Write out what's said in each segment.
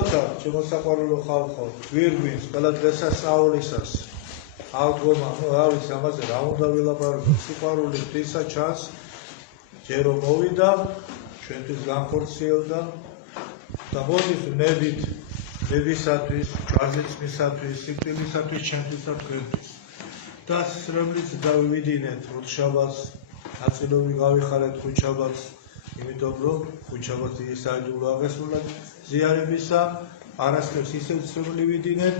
როცა შემოსაყვარლო ხალხო გვირგვინს ყველა დღესასწაულისას აღდგომა, რა ვიცი ამაზე რა უნდა ვილაპარაკო, სიყვარული ღვთისა ჩანს, ჯერ რომ მოვიდა, ჩვენთვის განხორციელდა და მოდის ნებით, ნებისათვის, ჯვარცმისათვის, სიკვდილისათვის, ჩემთვის და თქვენთვის. და სრემლიც დავივიდინეთ ხუთშაბათს, ნაწილობრივ გავიხარეთ ხუთშაბათს, იმიტომ რომ ხუთშაბათს იგი საიდუმლო აღესრულა ზიარებისა, არასდროს ისევ სრემლი ვიდინეთ,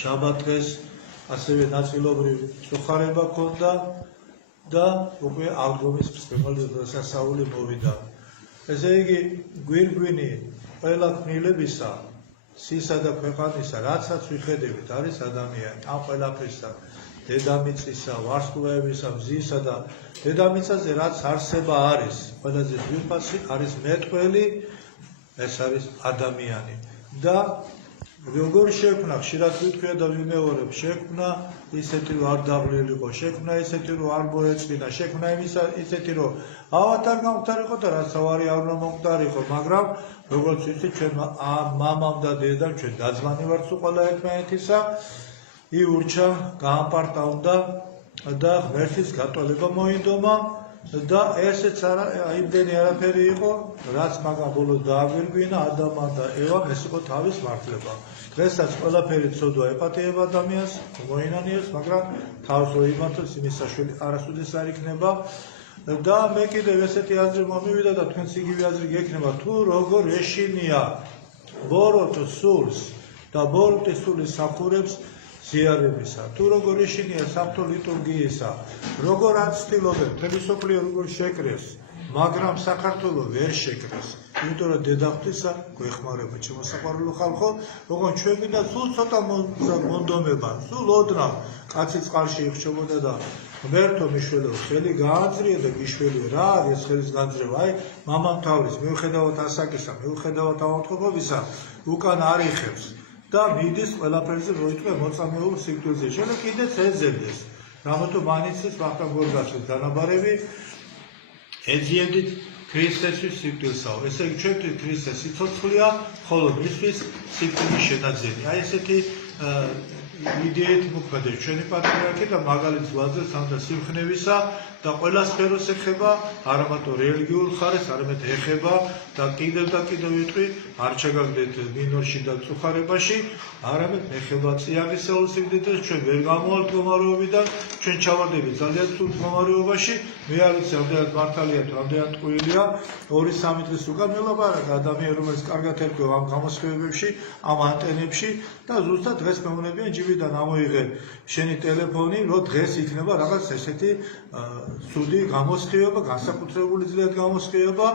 შაბათ დღეს ასევე ნაწილობრივ წუხარება ქონდა და უკვე აღდგომის მსხვერპლი დღესასწაული მოვიდა. ესე იგი, გვირგვინი ყველა ქმნილებისა, სისა და ქვეყანისა, რაცაც ვიხედებით, არის ადამიანი, ამ ყველაფრისა, დედამიწისა, ვარსკვლავებისა, მზისა და დედამიწაზე რაც არსება არის, ყველაზე ძვირფასი არის მეტყველი, ეს არის ადამიანი. და როგორ შექმნა, ხშირად ვიტყვია და ვიმეორებ, შექმნა ისეთი რომ არ დაღლილიყო, შექმნა ისეთი რომ არ მოეწინა, შექმნა ისეთი რომ ავად არ გამختارიყო და რაც ავარი არ უნდა მომختارიყო, მაგრამ როგორც ვიცით, ჩვენ მამამ და დედამ ჩვენ დაძმანი ვართ ყველა ერთმანეთისა, იურჩა, გაამპარტავნდა და ღმერთის გატოლება მოინდომა და ესეც იმდენი არაფერი იყო, რაც მაგამ ბოლოს დააგვირგვინა ადამმა და ევამ, ეს იყო თავის მართლება. დღესაც ყველაფერი ცოდვა ეპატიება ადამიანს, მოინანიებს, მაგრამ თავს რო იმართოს, იმის საშველი არასოდეს არ იქნება. და მე კიდევ ესეთი აზრი მომივიდა და თქვენც იგივე აზრი გექნება, თუ როგორ ეშინია ბოროტ სულს და ბოროტ სულის სახურებს ზიარებისა, თუ როგორ ეშინია საბთო ლიტურგიისა, როგორ აცდილობენ მთელი მსოფლიო როგორ შეკრეს, მაგრამ საქართველოს ვერ შეკრეს, იმიტომ რომ დედაღვთისა გვეხმარება, შემოსაყვარლო ხალხო, როგორ ჩვენ მინდა სულ ცოტა მონდომება, სულ ოდნავ კაცი წყალში იხშობოდა და ღმერთო მიშველო, ხელი გააძრია და გიშველი რა არის ხელის განძრევა, აი მამამთავრის მიუხედავად ასაკისა, მიუხედავად ავადმყოფობისა, უკან არ იხევს და მიდის ყველაფერზე როიტყვე მოწამეულ სიკვდილზე. შეიძლება კიდეც ეძებდეს, რამეთო მანიცის ვახტანგ გორგასლის დანაბარები ეძიებდით ქრისტესთვის სიკვდილსაო. ესე იგი ჩვენთვის ქრისტეს სიცოცხლეა, ხოლო მისთვის სიკვდილის შენაძენი. აი ესეთი იდეით მოქმედებს ჩვენი პატრიარქი და მაგალითს ვაძლევს ამდა სიმხნევისა და ყველა სფეროს ეხება, არა მარტო რელიგიურ ხარეს, არამედ ეხება და კიდევ ვიტყვი, არ ჩაგაგდეთ მინორში და წუხარებაში, არამედ ეხება წიაღისეულ სიკვდილს, ჩვენ ვერ გამოვალთ მდგომარეობიდან, ჩვენ ჩავარდებით ძალიან ცუდ მდგომარეობაში, მე არ ვიცი, ამდენად მართალია თუ ამდენად ტყუილია, 2-3 დღის უკან ველაპარაკე ადამიანი, რომელიც კარგად ერკვევა ამ გამოსხივებებში, ამ ანტენებში და ზუსტად დღეს მეუბნებიან ჯიბიდან ამოიღე შენი ტელეფონი, რომ დღეს იქნება რაღაც ესეთი ცუდი გამოსხივება, განსაკუთრებული ძლიერ გამოსხივება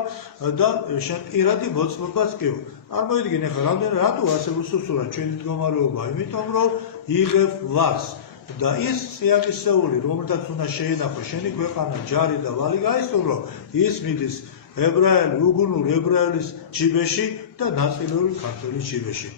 და შენ პირადი მოწმობას კი. არ მოიდგინე ხა, რატო ასე უსუსურა ჩვენი მდგომარეობა, იმიტომ რომ იღებ ვარს და ის წიაღისეული, რომელთაც უნდა შეინახო შენი ქვეყანა, ჯარი და ვალი გაისურვო, ის მიდის ებრაელი, უგუნურ ებრაელის ჯიბეში და ნაწილობრივ ქართველის ჯიბეში.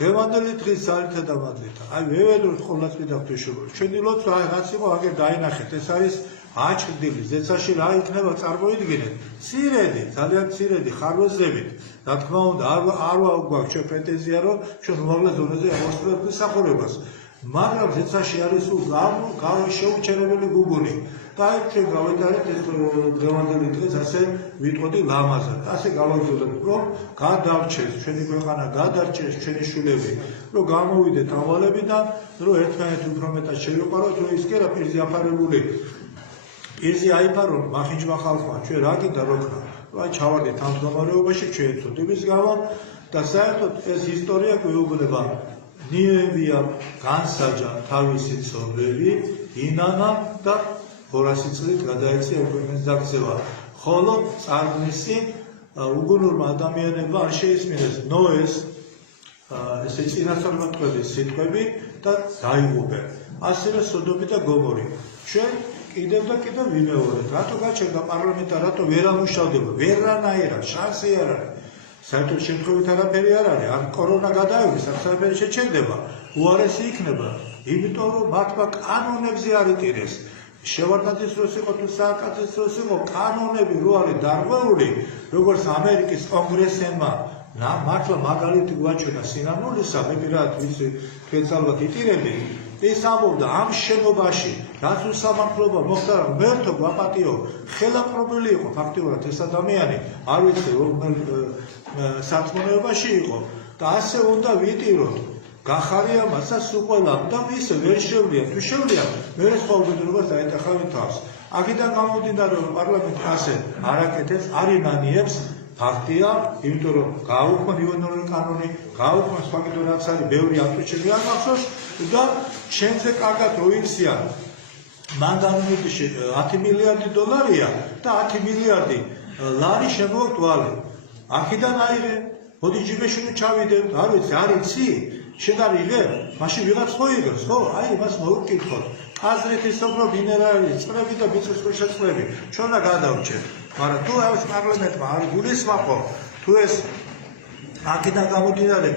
დღევანდელი დღის ძალითა და მადლითა, აი ვეველურთ ყოვლადწმიდა ღვთისმშობელი, ჩვენი ლოცვა რაც იყო, აგერ დაინახეთ, ეს არის აჭრდილი, ზეცაში რა იქნება წარმოიდგინეთ, მცირედი, ძალიან მცირედი ხარვეზებით, რა თქმა უნდა, არ გვაქვს ჩვენ პრეტენზია, რომ ჩვენ უმაღლეს დონეზე ავასრულებთ მსახურებას, მაგრამ ზეცაში არის შეუჩერებელი გუგუნი და აი ჩვენ გავედარეთ ეს დღევანდელი დღეს ასე ვიტყოდი ლამაზად, ასე გავაგზავნებთ, რომ გადარჩეს ჩვენი ქვეყანა, გადარჩეს ჩვენი შვილები, რომ გამოვიდეთ ამვალებიდან, რომ ერთმანეთი უფრო მეტად შევიყვაროთ, რომ ის კი არა პირზე აფარებული პირზე აიფარონ მახინჯმა ხალხმა, ჩვენ რა გინდა რო ქნა, აი ჩავარდით ამ მდგომარეობაში ჩვენ ცოდების გამო და საერთოდ ეს ისტორია გვეუბნება ნიევია განსაჯა თავისი ცოდები, ინანა და 200 წლით გადაეცია უკრაინის დაქცევა, ხოლო წარგმნისი უგუნურმა ადამიანებმა არ შეისმინეს ნოეს ესე წინასწარმეტყველის სიტყვები და დაიღუპნენ. ასევე სოდომი და გომორი. ჩვენ კიდევ და კიდევ ვიმეორებთ, რატო გაჩერდა პარლამენტი, რატო ვერ ამუშავდება, ვერანაირად შანსი არ არის. საერთოდ შემთხვევით არაფერი არ არის, αν კორონა გადაივლის, არაფერი შეჩერდება, უარესი იქნება, იმიტომ რომ მათმა კანონებზე არ იტირეს. შევარდნაძის დროს იყო თუ სააკაძის დროს იყო, კანონები რო არის დარღვეული, როგორც ამერიკის კონგრესმა მართლა მაგალითი გვაჩვენა სინანულისა, მე პირადად ვიცი თქვენს ალბათ იტირები, ის ამბობდა ამ შენობაში, რაც უსამართლობა მოხდა, მერთო გვაპატიო, ხელაპრობელი იყო ფაქტიურად ეს ადამიანი, არ ვიცი რომელ სათმონებაში იყო და ასე უნდა ვიტიროთ. გახარია მასაც უყველა და ისე ვერ შევლია, თუ შევლია, მე სხვა უბედურებას დაეთახავი თავს. აქედან გამომდინარე, რომ პარლამენტი ასე არ აკეთებს, არ იმანიებს, ფაქტია, იმიტომ რომ გააუქმა ნიუ-იორკის კანონი, გააუქმა სხვა კიდევ რაც არის, ბევრი აწუჩები არ მახსოვს და ჩემზე კარგად როიქცია მანგანუმიდში 10 მილიარდი დოლარია და 10 მილიარდი ლარი შემოგვტვალე. აქედან აიღე, მოდი ჯიბეში ჩავიდეთ, არ ვიცი, არ იცი? შეგარიგე? მაშინ ვიღაც ხო იღებს, ხო? აი მას მოვკითხოთ. აზრითი სოფრო მინერალი, წყლები და მიწისქვეშა წყლები, ჩვენ რა გადავჭერთ. მაგრამ თუ ეს პარლამენტმა არ გულისხმობ, თუ ეს აქედან გამომდინარე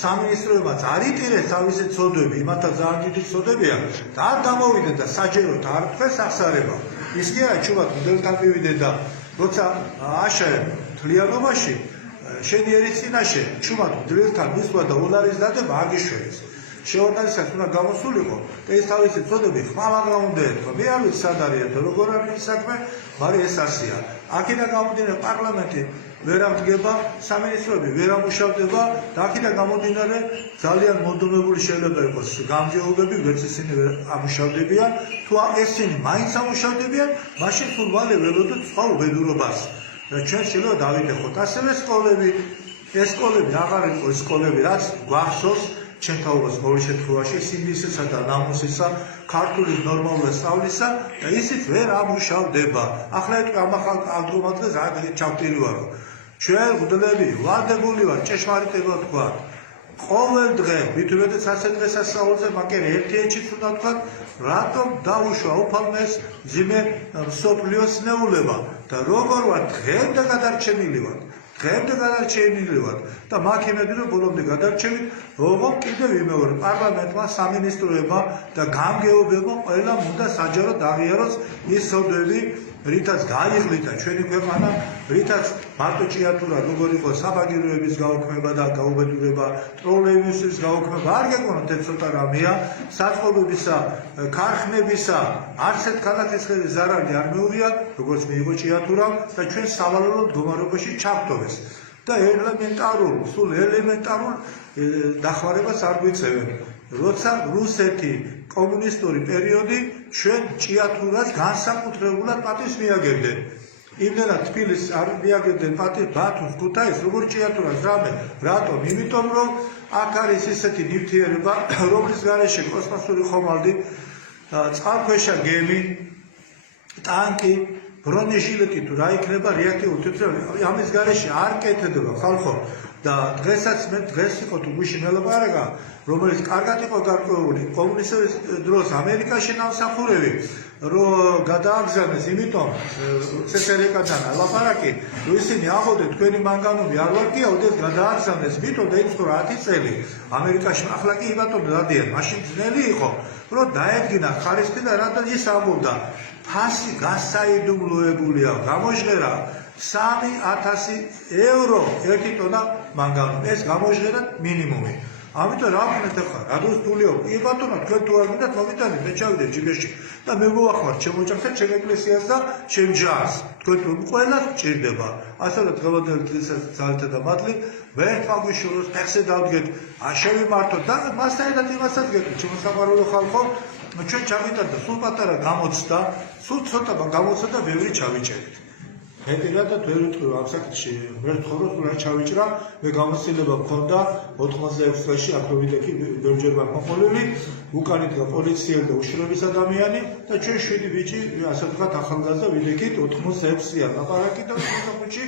სამინისტროებაც არ იტირეს თავისი ცოდვები, იმათა ძალიან დიდი ცოდებია და არ გამოვიდნენ და საჯეროდ არ თქვეს აღსარება. ის კი არა, ჩუბად მოდელთან მივიდე და როცა აშენ თლიანობაში შენი ერის წინაშე ჩუბად მოდელთან მისვლა და ულარის დადება აგიშვეს. შეორგანიზებას უნდა გამოსულიყო და ეს თავისი ცოდები ხმამაღლა უნდა ეთქვა. მე არ ვიცი სად არის და როგორ არის საქმე, მაგრამ ეს ასეა. აქედან გამომდინარე პარლამენტი ვერ ამდგება, სამინისტროები ვერ ამუშავდება და აქედან გამომდინარე ძალიან მოდომებული შეიძლება იყოს გამგეობები, ვერც ისინი ვერ ამუშავდებიან. თუ ესენი მაინც ამუშავდებიან, მაშინ თუ ვალე ველოდოთ სხვა უბედურობას. და ჩვენ შეიძლება დავიდეხოთ ასევე სკოლები, ეს სკოლები აღარ იყო სკოლები, რაც გვახსოვს ჩვენ თაობას ყოველ შემთხვევაში სინდისისა და ნამოსისა ქართულის ნორმალურ სწავლისა და ისიც ვერ ამუშავდება. ახლა ეთქვა ამახალ ალბომად და ზაგარი ჩავტირი ვარო. ჩვენ გუდლები ვარდებული ვარ ჭეშმარიტებად თქვა. ყოველ დღე მithumetes ასე დღესასწაულზე მაგერ ერთ-ერთში უნდა თქვა რატომ დაუშვა უფალმეს ძიმე მსოფლიოს ნეულება და როგორ ვარ დღემდე გადარჩენილი ვარ. დღემდე გადარჩენილი ვარ და მაქიმები რომ ბოლომდე გადარჩევით, ოღონდ კიდევ ვიმეორე პარლამენტმა, სამინისტროებმა და გამგეობებმა ყველამ უნდა საჯაროდ აღიაროს ის სოდები, რითაც გაიღლითა ჩვენი ქვეყანა, რითაც მარტო ჭიათურა როგორ იყო საბაგიროების გაუქმება და გაუბედურება, ტროლეიბუსის გაუქმება, არ გეკონოთ ეს ცოტა რამეა, საწყობებისა, ქარხნებისა, არც ერთ ქალაქის ხელი ზარალი არ მეუღია, როგორც მიიღო ჭიათურამ და ჩვენ სავალალო მდგომარეობაში ჩავტოვეს. და ელემენტარულ, სულ ელემენტარულ დახმარებას არ გვიწევენ. როცა რუსეთი კომუნისტური პერიოდი ჩვენ ჭიათურას განსაკუთრებულად პატივს მიაგებდნენ. იმდენად თბილისს არ მიაგებდნენ პატივს ბათუმს, ქუთაისს, როგორ ჭიათურას რამე. რატომ? იმიტომ რომ აქ არის ისეთი ნივთიერება, რომლის გარეშე კოსმოსური ხომალდი, წყალქვეშა გემი, ტანკი, ბრონეჟილეტი თუ რა იქნება რეაქტიული თვითმფრინავი, ამის გარეშე არ კეთდება ხალხო. და დღესაც მე დღეს იყო თუ გუშინ ელაპარაკა, რომელიც კარგად იყო გარკვეული კომუნისტების დროს ამერიკაში ნავსახურები, რომ გადააგზავნეს, იმიტომ ცესერეკადან ლაპარაკი, რომ ისინი აღოდნენ თქვენი მანგანუმი არ ვარ კი აუდეს გადააგზავნეს, იმიტომ დაიწყო 10 წელი ამერიკაში, ახლა კი ბატონო დადიან, მაშინ ძნელი იყო, რომ დაედგინა ხარისხი და რა და ის ამბობდა, ფასი გასაიდუმლოებულია, გამოჟღერა 3,000 ევრო ერთი ტონა მანგანუმი. ეს გამოჟღერა მინიმუმი. ამიტომ რა ვქნათ ახლა? რადოს თულიო? კი ბატონო, თქვენ თუ არ გინდათ მომიტანეთ, მე ჩავიდე ჯიბეში და მე მოვახმართ ჩემ ოჯახთან, ჩემ ეკლესიას და ჩემ ჯარს. თქვენ თუ ყველას ჭირდება. ასევე დღევანდელი დღესაც ძალთა და მადლი, ვერთ მაგვიშუროს ფეხზე დავდგეთ, შევიმართოთ და მასთან ერთად იმასაც გეტყვით, ჩემო საყვარელო ხალხო, ჩვენ ჩავიტანთ და სულ პატარა გამოცდა, სულ ცოტა გამოცდა და ბევრი ჩავიჭერეთ. მე პირადად ვერ ვიტყვი ამ საკითხში, ვერ ვთხოვ რომ სულ არ ჩავიჭრა, მე გამოცდილება მქონდა 86 წელში აკროვიდექი ბევრჯერ მოყოლილი, უკან იდგა პოლიციელი და უშრობის ადამიანი და ჩვენ 7 ბიჭი, ასე ვთქვათ, ახალგაზრდა ვიდექით 86-იან ლაპარაკი და 25-ში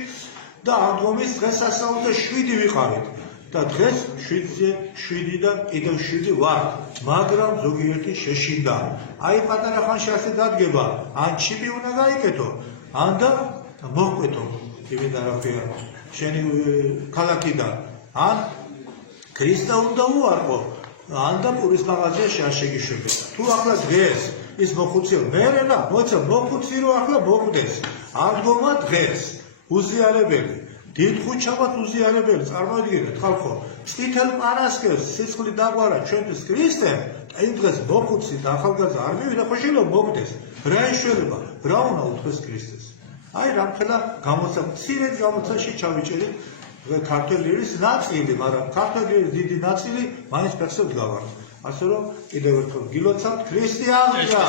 და აღდგომის დღესასწაულზე 7 ვიყავით. და დღეს 7-დან კიდევ 7 ვარ, მაგრამ ზოგიერთი შეშინდა. აი პატარა ხანში ასე დადგება, ან ჩიპი უნდა გაიკეთო, ან და მოყვეთო იმედა რა ქვია შენი ქალაქიდან, ან ქრისტე უნდა უარყო, ან და პურის მაღაზიაში არ შეგიშვებოდა. თუ ახლა დღეს ის მოხუციო, მე რა მოიცა მოხუცი რომ ახლა მოკვდეს, აღდგომა დღეს უზიარებელი დიდ ხუთშაბათ უზიარებელი წარმოიდგინეთ ხალხო წითელ პარასკევს სისხლი დაგვარა ჩვენთვის ქრისტემ იმ დღეს მოხუცით ახალგაზრდა არ მივიდა ხო შეიძლება მოგდეს რა ეშველება რა უნდა უთქვეს ქრისტეს აი რამხელა გამოცა მცირედ გამოცაში ჩავიჭერით ქართული ერის ნაწილი მაგრამ ქართული ერის დიდი ნაწილი მაინც ფეხსად გავართ ასე რომ კიდევ ერთხელ გილოცავთ ქრისტე აღდგა